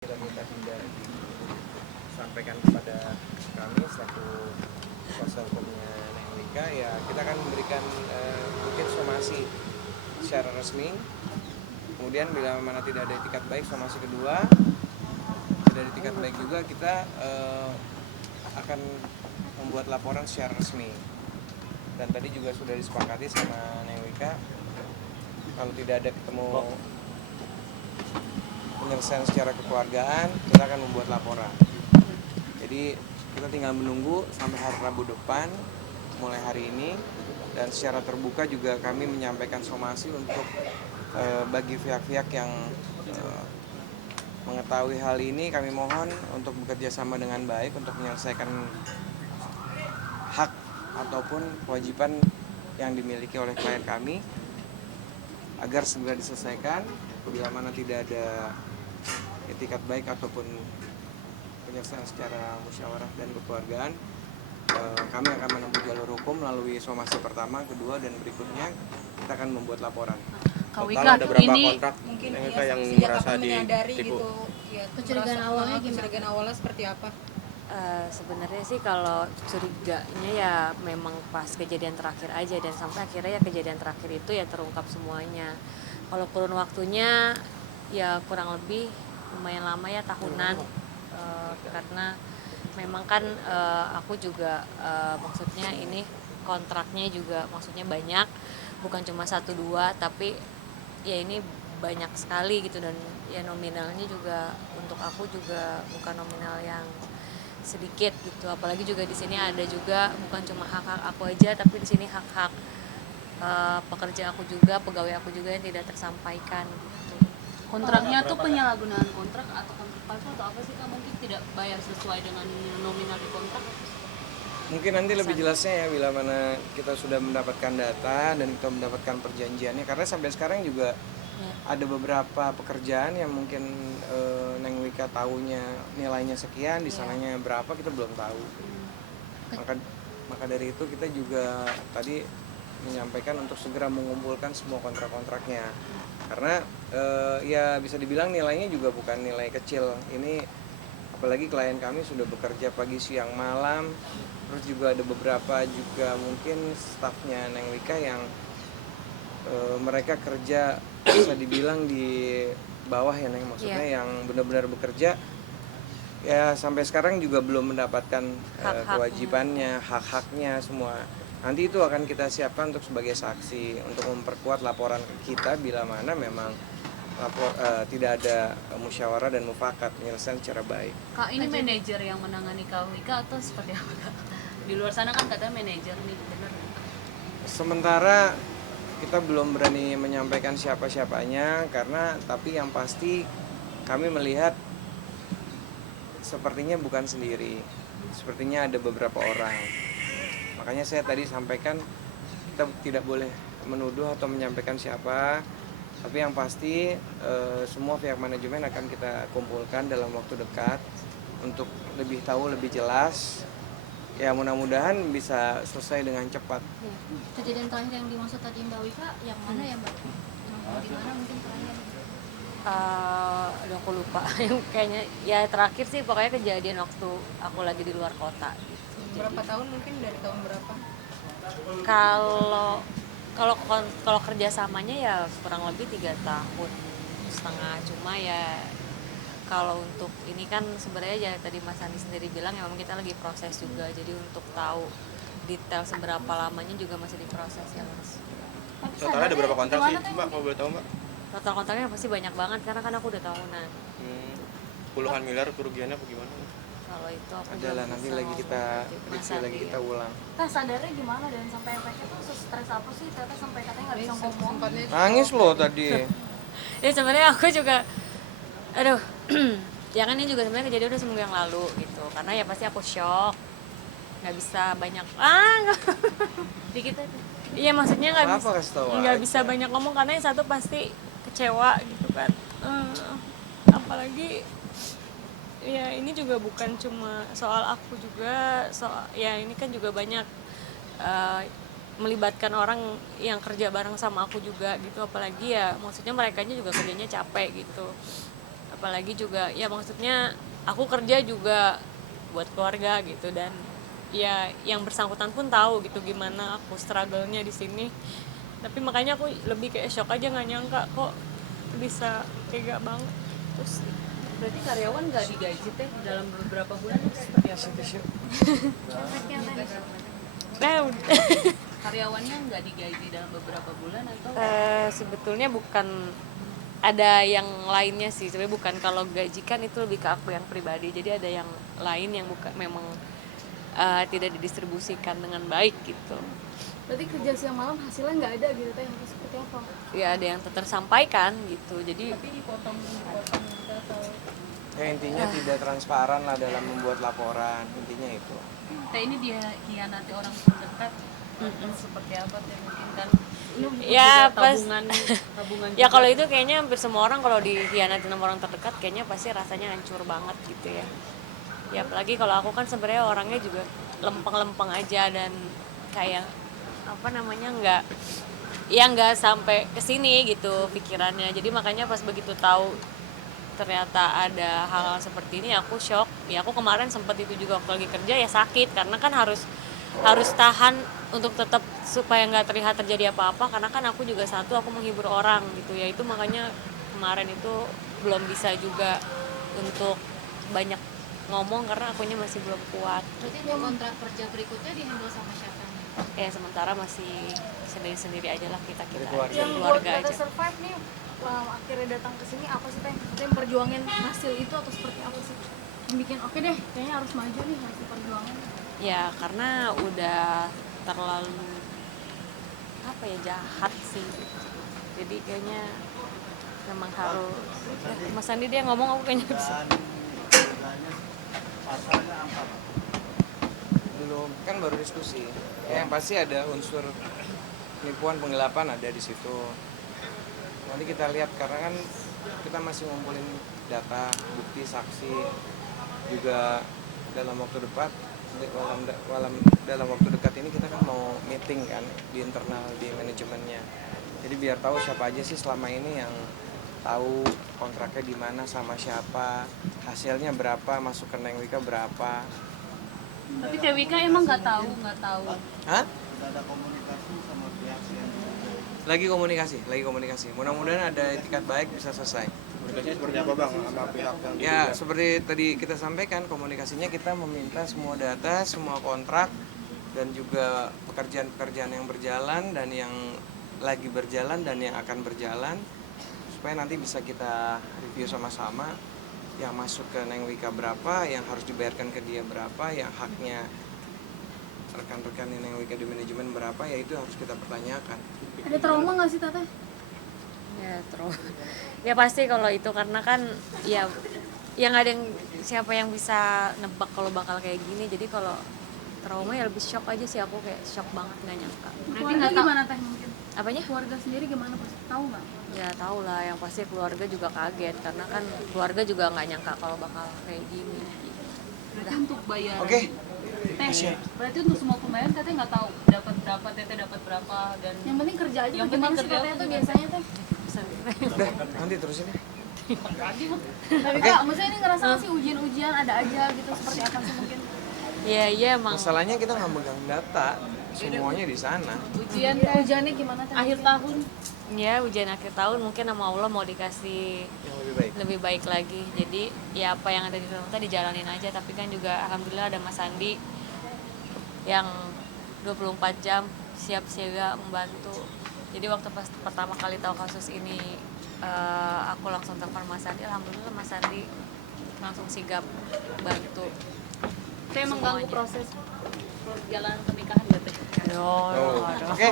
kita tidak disampaikan kepada kami selaku kuasa hukumnya Neng Wika, ya kita akan memberikan mungkin somasi secara resmi. Kemudian bila mana tidak ada itikat baik, somasi kedua tidak ada itikat baik juga, kita akan membuat laporan secara resmi. Dan tadi juga sudah disepakati sama Neng Wika, kalau tidak ada ketemu penyelesaian secara kekeluargaan, kita akan membuat laporan. Jadi kita tinggal menunggu sampai hari Rabu depan, mulai hari ini, dan secara terbuka juga kami menyampaikan somasi untuk bagi pihak-pihak yang mengetahui hal ini, kami mohon untuk bekerja sama dengan baik untuk menyelesaikan hak ataupun kewajiban yang dimiliki oleh klien kami agar segera diselesaikan. Bila mana tidak ada itikat baik ataupun penyelesaian secara musyawarah dan kekeluargaan, kami akan menempuh jalur hukum melalui somasi pertama, kedua, dan berikutnya kita akan membuat laporan. Total ada berapa kontrak mungkin yang merasa ditipu? Gitu, ya, kecurigaan awalnya gimana? Kecurigaan awalnya seperti apa? Sebenarnya sih kalau curiganya ya memang pas kejadian terakhir aja, dan sampai akhirnya ya kejadian terakhir itu ya terungkap semuanya. Kalau kurun waktunya ya kurang lebih lumayan lama ya, tahunan, karena memang kan aku juga maksudnya ini kontraknya juga maksudnya banyak, bukan cuma 1-2, tapi ya ini banyak sekali gitu, dan ya nominalnya juga untuk aku juga bukan nominal yang sedikit gitu, apalagi juga di sini ada juga bukan cuma hak-hak aku aja, tapi di sini hak-hak pekerja aku juga, pegawai aku juga yang tidak tersampaikan gitu. Kontraknya tuh penyalahgunaan kontrak atau kontrak palsu atau apa sih Kak? Mungkin tidak bayar sesuai dengan nominal di kontrak? Mungkin nanti lebih jelasnya ya bila mana kita sudah mendapatkan data dan kita mendapatkan perjanjiannya, karena sampai sekarang juga ada beberapa pekerjaan yang mungkin Neng Wika tahunya nilainya sekian, di sananya berapa kita belum tahu. Maka dari itu kita juga tadi menyampaikan untuk segera mengumpulkan semua kontrak-kontraknya, karena ya bisa dibilang nilainya juga bukan nilai kecil. Ini apalagi klien kami sudah bekerja pagi siang malam, terus juga ada beberapa juga mungkin stafnya Neng Wika yang mereka kerja bisa dibilang di bawah ya Neng, maksudnya yang benar-benar bekerja ya sampai sekarang juga belum mendapatkan kewajibannya, hak-haknya semua. Nanti itu akan kita siapkan untuk sebagai saksi untuk memperkuat laporan kita bila mana memang tidak ada musyawarah dan mufakat penyelesaian secara baik. Kak, ini manajer yang menangani Kak Wika atau seperti apa Kak? Di luar sana kan katanya manajer nih, benar? Sementara kita belum berani menyampaikan siapa-siapanya, karena tapi yang pasti kami melihat sepertinya bukan sendiri, sepertinya ada beberapa orang. Makanya saya tadi sampaikan kita tidak boleh menuduh atau menyampaikan siapa, tapi yang pasti semua pihak manajemen akan kita kumpulkan dalam waktu dekat untuk lebih tahu, lebih jelas. Ya mudah-mudahan bisa selesai dengan cepat. Ya. Kejadian terakhir yang dimaksud tadi Mbak Wika yang mana ya Mbak? Yang di mana mungkin terakhir? Aduh aku lupa. Kayaknya ya terakhir sih pokoknya kejadian waktu aku lagi di luar kota gitu. Berapa tahun, mungkin dari tahun berapa? Kalau kerjasamanya ya kurang lebih 3,5 tahun. Cuma ya kalau untuk ini kan sebenarnya ya tadi Mas Andi sendiri bilang ya memang kita lagi proses juga, jadi untuk tahu detail seberapa lamanya juga masih diproses ya Mas. Totalnya ada berapa kontrak sih Mbak, kalau boleh tahu Mbak? Total kontraknya pasti banyak banget karena kan aku udah tahunan. Puluhan miliar kerugiannya apa gimana? Kalau itu aku Adalah nanti lagi kita review lagi, kita ulang. Kak, sadarnya gimana dan sampai efeknya tuh stres apa sih? Ternyata sampai katanya nggak bisa ngomong. Nangis loh tadi. Ya sebenarnya aku juga aduh ya kan ini juga sebenarnya kejadian udah seminggu yang lalu gitu, karena ya pasti aku shock, nggak bisa banyak dikit aja. Iya maksudnya nggak bisa banyak ngomong karena yang satu pasti kecewa gitu kan. Apalagi ya ini juga bukan cuma soal aku juga, ya ini kan juga banyak melibatkan orang yang kerja bareng sama aku juga gitu, apalagi ya maksudnya merekanya juga kerjanya capek gitu. apalagi juga ya maksudnya aku kerja juga buat keluarga gitu, dan ya yang bersangkutan pun tahu gitu gimana aku struggle-nya di sini. Tapi makanya aku lebih kayak shock aja, nggak nyangka kok bisa tega banget. Terus Berarti karyawan nggak digaji teh dalam beberapa bulan itu seperti apa? Karyawannya nggak digaji dalam beberapa bulan atau? Sebetulnya bukan, ada yang lainnya sih sebenarnya, bukan kalau gaji kan itu lebih ke aku yang pribadi, jadi ada yang lain yang bukan memang tidak didistribusikan dengan baik gitu. Berarti kerja siang malam hasilnya nggak ada gitu teh, harus seperti apa? Ya ada yang tersampaikan gitu, jadi Tapi dipotong gitu atau? Ya intinya tidak transparan lah dalam membuat laporan, intinya itu. Teh ini dia hianati orang terdekat seperti apa teh, mungkin kan ya juga pas tabungan ya juga. kalau itu kayaknya hampir semua orang kalau dikhianati sama orang terdekat kayaknya pasti rasanya hancur banget gitu ya. Ya apalagi kalau aku kan sebenarnya orangnya juga lempeng-lempeng aja, dan kayak apa namanya nggak sampai kesini gitu pikirannya. Jadi makanya pas begitu tahu ternyata ada hal seperti ini aku shock. Ya aku kemarin sempat itu juga waktu lagi kerja ya sakit, karena kan harus tahan untuk tetap supaya nggak terlihat terjadi apa-apa, karena kan aku juga aku menghibur orang gitu ya. Itu makanya kemarin itu belum bisa juga untuk banyak ngomong karena akunya masih belum kuat. Berarti untuk kontrak kerja berikutnya dihandle sama siapa nih? Ya sementara masih sendiri-sendiri aja lah kita Dari keluarga Yang buat aja. Tete survive nih, akhirnya datang ke sini apa sih teh? Tete perjuangin hasil itu atau seperti apa sih? Yang bikin oke deh, kayaknya harus maju nih hasil perjuangan. Ya karena udah terlalu apa ya, jahat sih, jadi kayaknya memang harus Mas Andi dia ngomong, aku kayaknya bisa. Belum, kan baru diskusi. Ya, yang pasti ada unsur penipuan, penggelapan ada di situ. Nanti kita lihat, karena kan kita masih ngumpulin data, bukti, saksi, juga dalam waktu dekat dalam waktu dekat ini kita kan mau meeting kan di internal, di manajemennya. Jadi biar tahu siapa aja sih selama ini yang tahu kontraknya di mana sama siapa, hasilnya berapa, masuk ke Neng Wika berapa. Tapi Teh Wika emang nggak tahu. Hah? Lagi komunikasi. Mudah-mudahan ada etikat baik bisa selesai. Komunikasinya seperti apa bang sama pihak yang Ya, seperti tadi kita sampaikan, komunikasinya kita meminta semua data, semua kontrak, dan juga pekerjaan-pekerjaan yang berjalan dan yang lagi berjalan dan yang akan berjalan, supaya nanti bisa kita review sama-sama, yang masuk ke Neng Wika berapa, yang harus dibayarkan ke dia berapa, yang haknya rekan-rekan Neng Wika di manajemen berapa, ya itu harus kita pertanyakan. Ada trauma nggak sih Tete? Ya terus ya pasti kalau itu, karena kan ya yang ada yang siapa yang bisa nebak kalau bakal kayak gini. Jadi kalau trauma ya lebih shock aja sih, aku kayak shock banget, nggak nyangka. Keluarga gimana teh mungkin? Apanya? Keluarga sendiri gimana pas tahu nggak? Ya tau lah, yang pasti keluarga juga kaget, karena kan keluarga juga nggak nyangka kalau bakal kayak gini. Berarti untuk bayaran. Oke. Teh, berarti untuk semua pembayaran Teteh nggak tahu dapat berapa, Teteh dapat berapa, dan Yang penting kerja aja. Yang Gimana penting sih kerja Tete aja tuh gimana? biasanya teh? Udah, nanti terusin ya. Tapi Kak, maksudnya ini ngerasa nggak sih ujian-ujian ada aja gitu, seperti apa sih mungkin? Iya emang. Masalahnya kita nggak megang data, semuanya di sana. ujian Teh Ujiannya gimana teh? akhir tahun. Ya ujian akhir tahun mungkin sama Allah mau dikasih Yang lebih baik. lebih baik lagi. Jadi ya apa yang ada di dalam kita dijalanin aja. Tapi kan juga alhamdulillah ada Mas Andi yang 24 jam siap siaga membantu. Jadi waktu pas pertama kali tahu kasus ini, aku langsung telepon Mas Andi. Alhamdulillah Mas Andi langsung sigap bantu. Saya mengganggu semuanya. proses perjalanan pernikahan nggak Teh? Aduh, Oke.